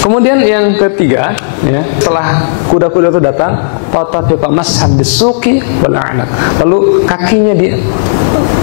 Kemudian yang ketiga, ya, setelah kuda-kuda itu datang, fatafiqa mashan bisuqi wal a'naq. Lalu kakinya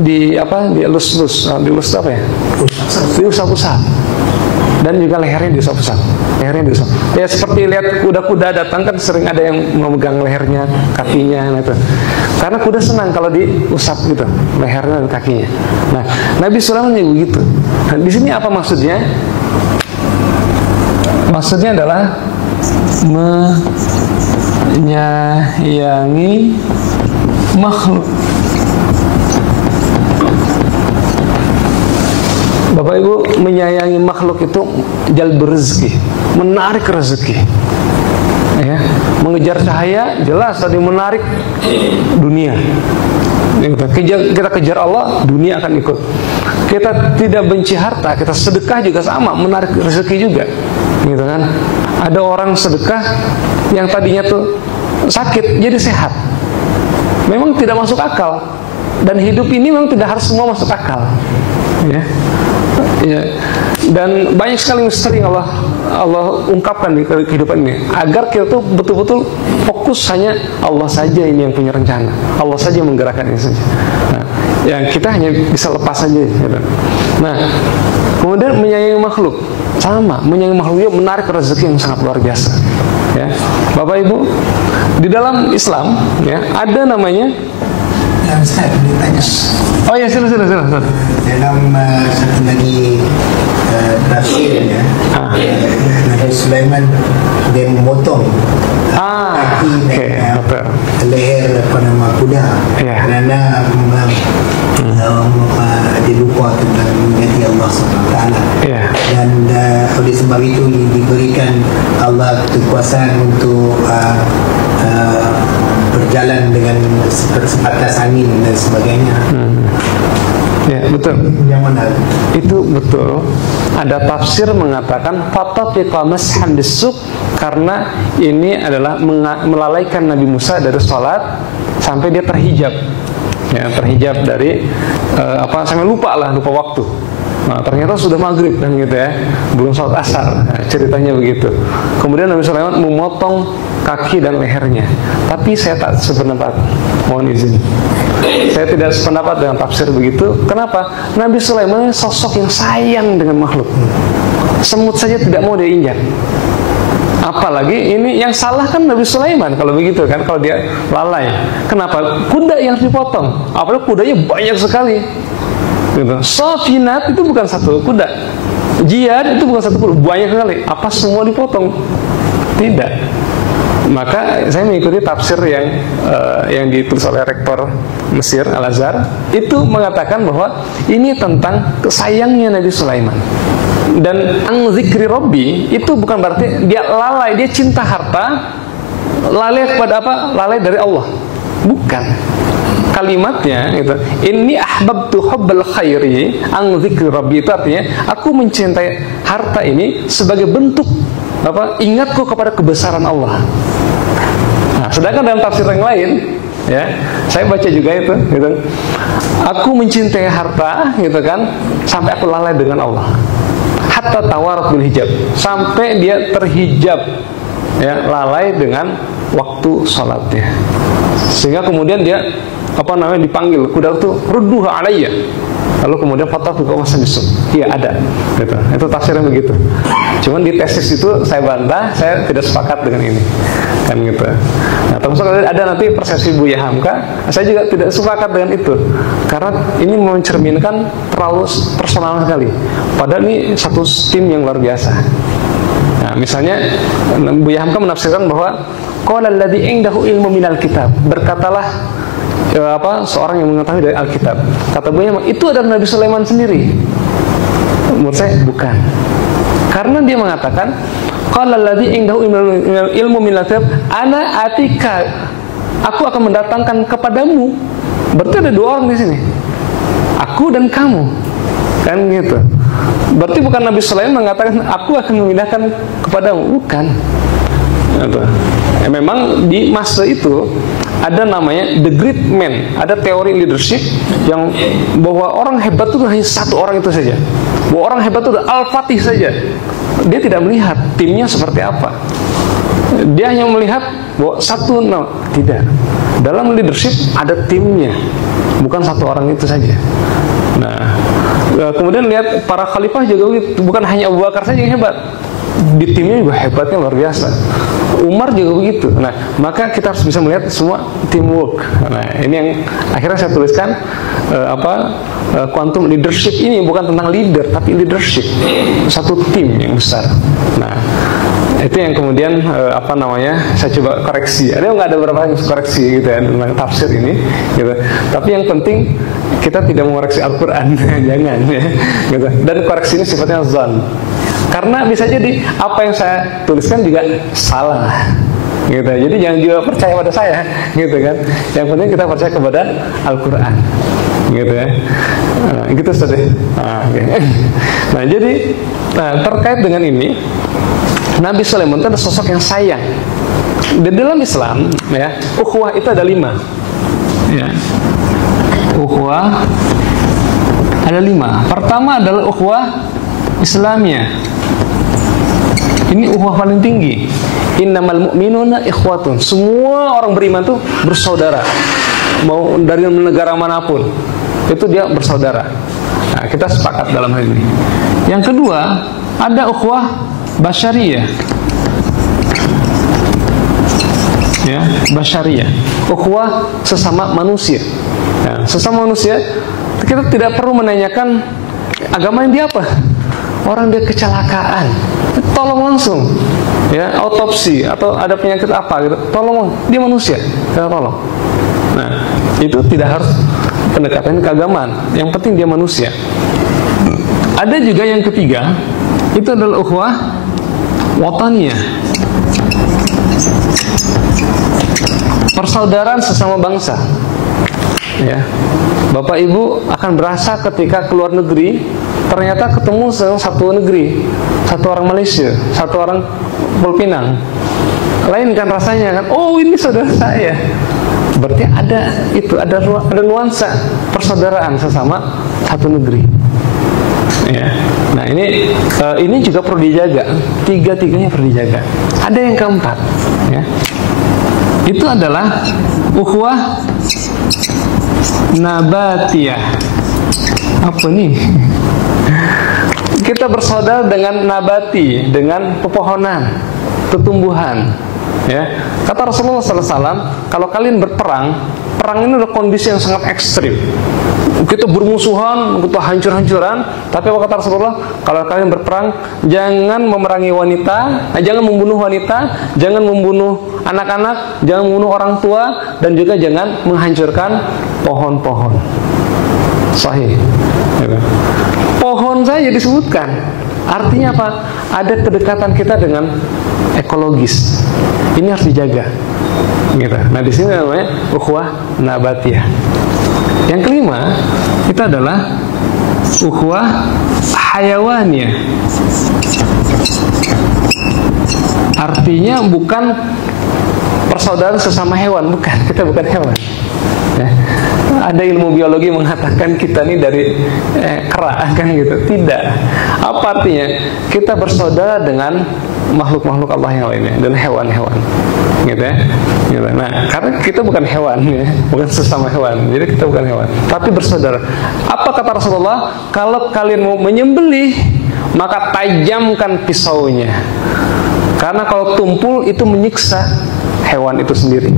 dielus-elus, dielus apa ya? Diusap-usap. Dan juga lehernya diusap-usap. Ya seperti lihat kuda-kuda datang kan sering ada yang memegang lehernya, kakinya, gitu. Karena kuda senang kalau diusap gitu, lehernya dan kakinya. Nah, Nabi Sulaiman juga begitu. Nah, di sini apa maksudnya? Maksudnya adalah menyayangi makhluk. Bapak Ibu, menyayangi makhluk itu jalb rezeki, menarik rezeki. Ya, mengejar cahaya jelas tadi menarik dunia. Kita kejar Allah, dunia akan ikut. Kita tidak benci harta, kita sedekah juga sama, menarik rezeki juga. Gitu kan? Ada orang sedekah yang tadinya tuh sakit jadi sehat. Memang tidak masuk akal. Dan hidup ini memang tidak harus semua masuk akal. Ya. Ya. Dan banyak sekali misteri Allah ungkapkan di kehidupan ini agar kita tuh betul-betul fokus hanya Allah saja ini yang punya rencana, Allah saja menggerakkan ini saja. Nah, yang kita hanya bisa lepas saja. Gitu. Nah, kemudian menyayangi makhluk sama, menyayangi makhluk itu menarik rezeki yang sangat luar biasa. Ya, Bapak Ibu, di dalam Islam ya ada namanya. Ustaz, ditanya. Oh ya, silakan. Dalam satu lagi tafsirnya, Nabi Sulaiman dia memotong kaki dan leher kuda kerana dia lupa tentang mengingati Allah SWT. Dan oleh sebab itu diberikan Allah kekuasaan untuk berjalan dengan sebatas angin dan sebagainya. Ya, betul. Yang mana? Itu betul. Ada tafsir mengatakan fatafiqa mashan bisuq karena ini adalah melalaikan Nabi Musa dari sholat sampai dia terhijab. Ya, terhijab dari sampai lupa waktu. Nah, ternyata sudah maghrib kan gitu ya, belum sholat asar. Nah, ceritanya begitu. Kemudian Nabi Sulaiman memotong kaki dan lehernya. Tapi saya tak sependapat. Mohon izin. Saya tidak sependapat dengan tafsir begitu. Kenapa? Nabi Sulaiman sosok yang sayang dengan makhluk. Semut saja tidak mau dia injak. Apalagi ini yang salah kan Nabi Sulaiman kalau begitu kan, kalau dia lalai. Kenapa? Kuda yang dipotong. Apalagi kudanya banyak sekali. Gitu. Safinat itu bukan satu kuda. Jiyad itu bukan satu kuda, banyak sekali. Apa semua dipotong? Tidak. Maka saya mengikuti tafsir yang ditulis oleh rektor Mesir Al-Azhar. Itu mengatakan bahwa ini tentang sayangnya Nabi Sulaiman. Dan ang zikri Rabbi itu bukan berarti dia lalai, dia cinta harta, lalai kepada apa? Lalai dari Allah. Bukan. Kalimatnya gitu. Inni ahbabtu hubbal khairi ang zikri Rabbi itu artinya aku mencintai harta ini sebagai bentuk ingatku kepada kebesaran Allah. Nah, sedangkan dalam tafsir yang lain, ya, saya baca juga itu, gitu. Aku mencintai harta, gitu kan, sampai aku lalai dengan Allah. Hatta tawarat bil hijab, sampai dia terhijab, ya, lalai dengan waktu sholatnya. Sehingga kemudian dia dipanggil kuda itu rudduha alayya. Lalu kemudian fatafiqa mashan bisuq. Iya ada, gitu. Itu tafsirnya begitu. Cuman di tesis itu saya bantah, saya tidak sepakat dengan ini, kan gitu. Nah, termasuk ada nanti persepsi Buya Hamka, saya juga tidak sepakat dengan itu, karena ini mencerminkan terlalu personal sekali. Padahal ini satu tim yang luar biasa. Nah, misalnya Buya Hamka menafsirkan bahwa qala alladzi indahu ilmu minal kitab, berkatalah seorang yang mengetahui dari Alkitab. Kata Buya, itu adalah Nabi Sulaiman sendiri. Menurut saya bukan. Karena dia mengatakan qala alladzi indahu ilmu minal kitab ana atika, aku akan mendatangkan kepadamu. Berarti ada dua orang di sini, aku dan kamu, kan gitu. Berarti bukan Nabi Sulaiman mengatakan aku akan memindahkan kepadamu, bukan. Memang di masa itu ada namanya the great man, ada teori leadership yang bahwa orang hebat itu hanya satu orang itu saja, bahwa orang hebat itu Al-Fatih saja, dia tidak melihat timnya seperti apa. Dia hanya melihat bahwa satu, tidak. Dalam leadership ada timnya, bukan satu orang itu saja. Nah, kemudian lihat para khalifah juga bukan hanya Abu Bakar saja yang hebat, di timnya juga hebatnya luar biasa. Umar juga begitu. Nah, maka kita harus bisa melihat semua teamwork. Nah, ini yang akhirnya saya tuliskan quantum leadership ini bukan tentang leader, tapi leadership satu tim yang besar. Nah, itu yang kemudian saya coba koreksi. Ada nggak ada beberapa yang koreksi gitu ya tentang tafsir ini, gitu. Tapi yang penting kita tidak mengoreksi Al-Quran, jangan ya. Gitu. Dan koreksi ini sifatnya zon. Karena bisa jadi apa yang saya tuliskan juga salah, gitu. Jadi jangan juga percaya pada saya, gitu kan. Yang penting kita percaya kepada Al-Quran, gitu ya. Gitu saja. Nah, jadi terkait dengan ini, Nabi Sulaiman itu ada sosok yang sayang. Di dalam Islam, ya, ukhuwah itu ada 5. Ya. Ukhuwah ada 5. Pertama adalah ukhuwah Islamiyah. Ini ukhuwah paling tinggi. Innamal mu'minuna ikhwatun. Semua orang beriman itu bersaudara. Mau dari negara manapun, itu dia bersaudara. Nah, kita sepakat dalam hal ini. Yang kedua, ada ukhuwah basyariyah. Ya, basyariyah. Ukhuwah sesama manusia. Ya, sesama manusia, kita tidak perlu menanyakan agama dia apa. Orang dia kecelakaan, tolong langsung. Ya, autopsi atau ada penyakit apa gitu, tolong, dia manusia, kita tolong. Nah, itu tidak harus pendekatan keagamaan. Yang penting dia manusia. Ada juga yang ketiga, itu adalah ukhuwah wataniyah. Persaudaraan sesama bangsa. Ya. Bapak Ibu akan berasa ketika keluar negeri, ternyata ketemu satu negeri, satu orang Malaysia, satu orang Pinang. Lain kan rasanya kan, oh ini saudara saya. Berarti ada nuansa persaudaraan sesama satu negeri. Ya. Nah, ini juga perlu dijaga. Tiga-tiganya perlu dijaga. Ada yang keempat, ya. Itu adalah ukhuwah nabatiyah. Apa nih? Kita bersaudara dengan nabati, dengan pepohonan, tumbuhan. Ya, kata Rasulullah SAW, kalau kalian berperang, perang ini adalah kondisi yang sangat ekstrim. Kita bermusuhan, kita hancur-hancuran. Tapi apa kata Rasulullah? Kalau kalian berperang, jangan memerangi wanita, jangan membunuh wanita, jangan membunuh anak-anak, jangan membunuh orang tua, dan juga jangan menghancurkan pohon-pohon. Sahih. Pohon saja disebutkan. Artinya apa? Ada kedekatan kita dengan ekologis. Ini harus dijaga. Gitu. Nah, di sini namanya ukhuwah nabatiyah. Yang kelima, itu adalah ukhuwah hayawaniyah. Artinya bukan persaudaraan sesama hewan, bukan. Kita bukan hewan. Ya. Ada ilmu biologi mengatakan kita ini dari kera kan gitu. Tidak. Apa artinya? Kita bersaudara dengan makhluk-makhluk Allah yang lainnya dan hewan-hewan. Gitu ya. Gitu. Nah, karena kita bukan hewan ya, bukan sesama hewan. Jadi kita bukan hewan, tapi bersaudara. Apa kata Rasulullah? Kalau kalian mau menyembelih, maka tajamkan pisaunya. Karena kalau tumpul itu menyiksa hewan itu sendiri.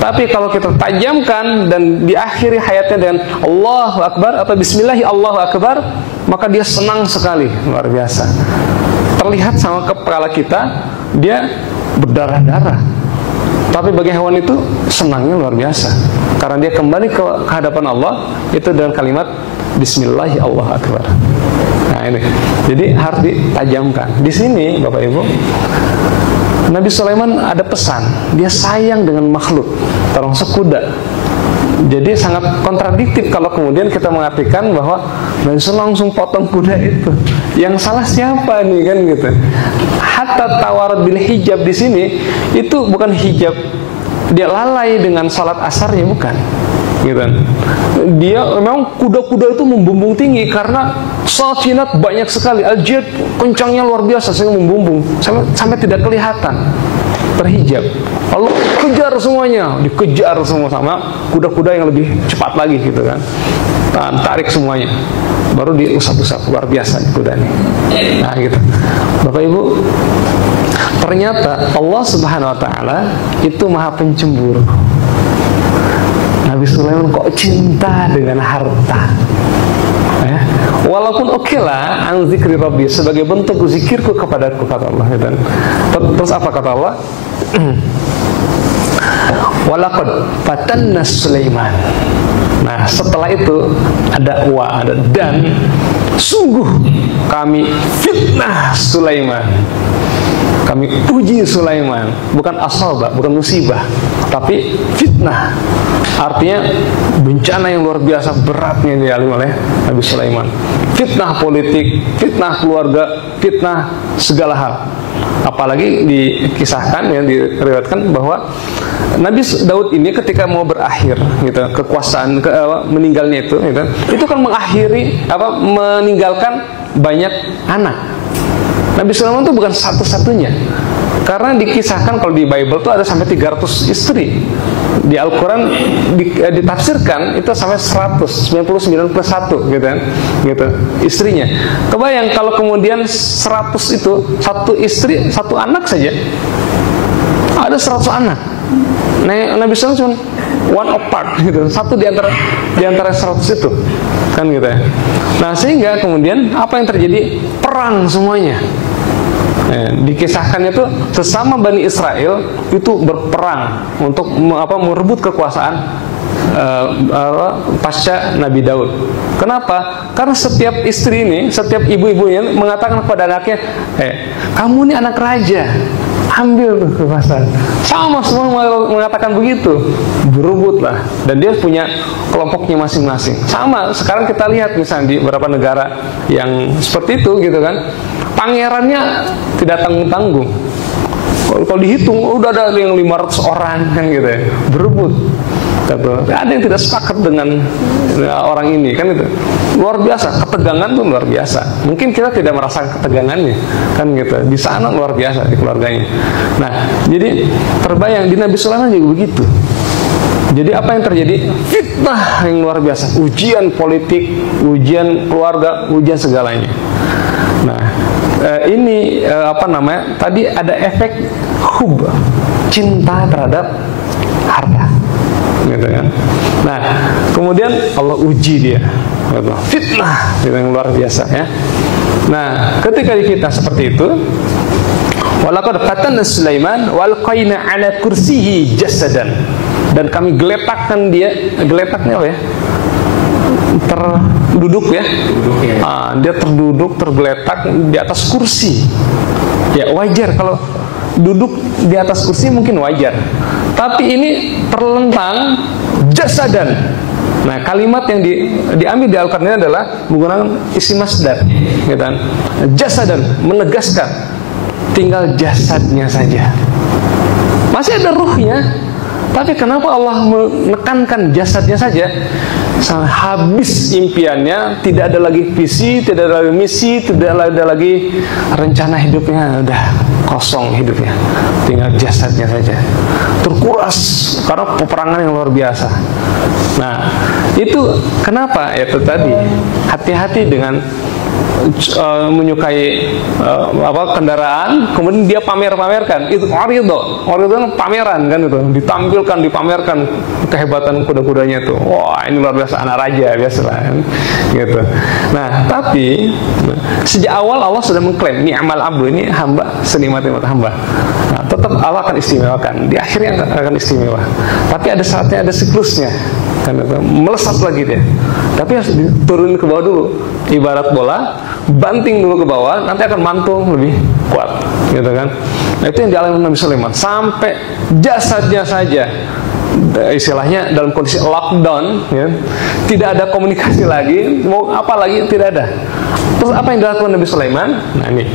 Tapi kalau kita tajamkan dan diakhiri hayatnya dengan Allahu Akbar atau Bismillahi Allahu Akbar, maka dia senang sekali, luar biasa. Terlihat sama kepala kita, dia berdarah-darah. Tapi bagi hewan itu senangnya luar biasa. Karena dia kembali ke hadapan Allah itu dengan kalimat Bismillahi Allahu Akbar. Nah ini, jadi harus ditajamkan. Di sini Bapak Ibu, Nabi Sulaiman ada pesan, dia sayang dengan makhluk, termasuk kuda. Jadi sangat kontradiktif kalau kemudian kita mengartikan bahwa Nabi Sulaiman langsung potong kuda itu. Yang salah siapa nih kan gitu. Hatta tawarat bil hijab di sini itu bukan hijab dia lalai dengan salat asarnya, bukan. Gitu. Dia memang kuda-kuda itu membumbung tinggi karena As-Safinat banyak sekali, Al-Jiyad kencangnya luar biasa sehingga membumbung sampai tidak kelihatan, terhijab. Allah kejar semuanya, dikejar semua sama kuda-kuda yang lebih cepat lagi gitu kan. Tarik semuanya, baru diusap-usap, luar biasa kuda ini. Nah gitu. Bapak Ibu, ternyata Allah Subhanahu wa Ta'ala itu maha pencemburu. Nabi Sulaiman kok cinta dengan harta, ya? Walaupun oke lah, an zikri rabbi, sebagai bentuk zikirku kepadaku, kata Allah. Dan terus apa kata Allah? Walaqad fatanna Sulaiman. Nah, setelah itu ada dan sungguh kami fitnah Sulaiman. Kami uji Sulaiman, bukan asabah, bukan musibah, tapi fitnah. Artinya bencana yang luar biasa beratnya dialami oleh Nabi Sulaiman. Fitnah politik, fitnah keluarga, fitnah segala hal. Apalagi dikisahkan, yang diriwayatkan bahwa Nabi Daud ini ketika mau berakhir gitu, kekuasaan meninggalnya itu kan meninggalkan banyak anak. Nabi Sulaiman itu bukan satu-satunya, karena dikisahkan kalau di Bible itu ada sampai 300 istri. Di Al-Quran ditafsirkan itu sampai 199 plus 1 gitu kan, gitu istrinya. Kebayang kalau kemudian 100 itu satu istri, satu anak saja, ada 100 anak. Nah, Nabi Sulaiman cuma one apart gitu, satu di antara 100 itu kan gitu ya. Nah, sehingga kemudian apa yang terjadi? Perang semuanya. Dikisahkan itu sesama Bani Israel itu berperang untuk merebut kekuasaan pasca Nabi Daud. Kenapa? Karena setiap istri ini, setiap ibu-ibunya mengatakan kepada anaknya, kamu ini anak raja, ambil kekuasaan. Sama semua mengatakan begitu, berebutlah. Dan dia punya kelompoknya masing-masing. Sama sekarang kita lihat misalnya di beberapa negara yang seperti itu gitu kan, pangerannya tidak tanggung-tanggung. Kalau dihitung udah ada yang 500 orang kan gitu ya, berebut. Ada yang tidak sepakat dengan orang ini kan itu. Luar biasa, ketegangan tuh luar biasa. Mungkin kita tidak merasakan ketegangannya kan gitu. Di sana luar biasa di keluarganya. Nah, jadi terbayang di Nabi Sulaiman juga begitu. Jadi apa yang terjadi? Fitnah yang luar biasa, ujian politik, ujian keluarga, ujian segalanya. Nah, ini tadi ada efek hub, cinta terhadap harta, gitu kan. Nah, kemudian Allah uji dia, gitu. Fitnah yang luar biasa ya. Nah, ketika difitnah seperti itu, walaqad fatanna Sulaiman walqaina ala kursihi jasadan, dan kami geletakkan dia, geletaknya apa ya? Terduduk ya, dia terduduk, tergeletak di atas kursi. Ya wajar kalau duduk di atas kursi mungkin wajar, tapi ini terlentang jasadan. Nah, kalimat yang diambil di Al-Quran ini adalah menggunakan isim masdar, gitu kan? Jasadan, menegaskan, tinggal jasadnya saja. Masih ada ruhnya, tapi kenapa Allah menekankan jasadnya saja? Sampai habis impiannya, tidak ada lagi visi, tidak ada lagi misi, tidak ada lagi rencana hidupnya, udah kosong hidupnya, tinggal jasadnya saja, terkuras karena peperangan yang luar biasa. Nah, itu kenapa? Ya itu tadi, hati-hati dengan menyukai kendaraan, kemudian dia pamerkan. Itu orido pameran kan, itu dipamerkan kehebatan kuda-kudanya itu. Wah, ini luar biasa, anak raja biasalah kan, gitu. Nah, tapi sejak awal Allah sudah mengklaim ni'mal abdu, ini hamba senikmat-nikmat hamba. Nah, tetap Allah akan istimewakan, di akhirnya akan istimewa. Tapi ada saatnya, ada siklusnya kan, melesat lagi dia. Tapi harus diturunin ke bawah dulu, ibarat bola, banting dulu ke bawah, nanti akan mantul lebih kuat, gitu kan. Nah, itu yang dialami Nabi Sulaiman, sampai jasadnya saja, istilahnya dalam kondisi lockdown, ya, tidak ada komunikasi lagi, mau apa lagi tidak ada. Terus apa yang dilakukan Nabi Sulaiman? Nah, ini